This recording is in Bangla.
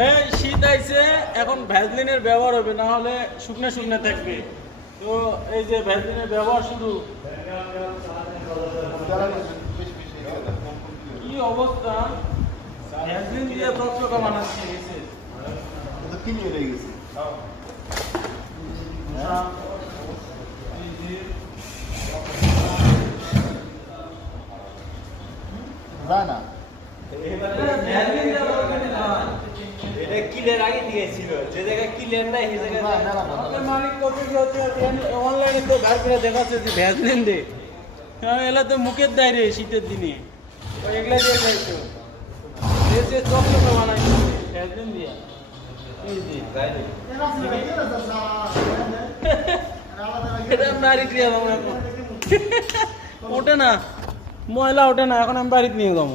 এই শীত আইছে এখন ভ্যাসলিনের ব্যবহার হবে না হলে শুকনো শুকনো থাকবে। তো এই যে ভ্যাসলিনের ব্যবহার শুরু কি অবস্থা? ভ্যাসলিন দিয়ে চকচকা বানাচ্ছে গেছে কিনে গেছে? যায় না ভ্যাসলিন দিয়ে বানাচ্ছে না। এটা কিলের আগে দিয়ে ছিল যে জায়গায় কিলের নাই সেই জায়গায় মালিক অনলাইনে তো বার করে দেখাচ্ছে যে ভ্যাসলিন দে হ্যাঁ এলা তো মুখের দেয় রে শীতের দিনে। এগুলা দিয়ে খাইছো। দেশে চকচকা বানাইছে আমি বাড়ি দিয়ে ওঠে না। ময়লা ওঠে না এখন আমি বাড়িতে নিয়ে যাব।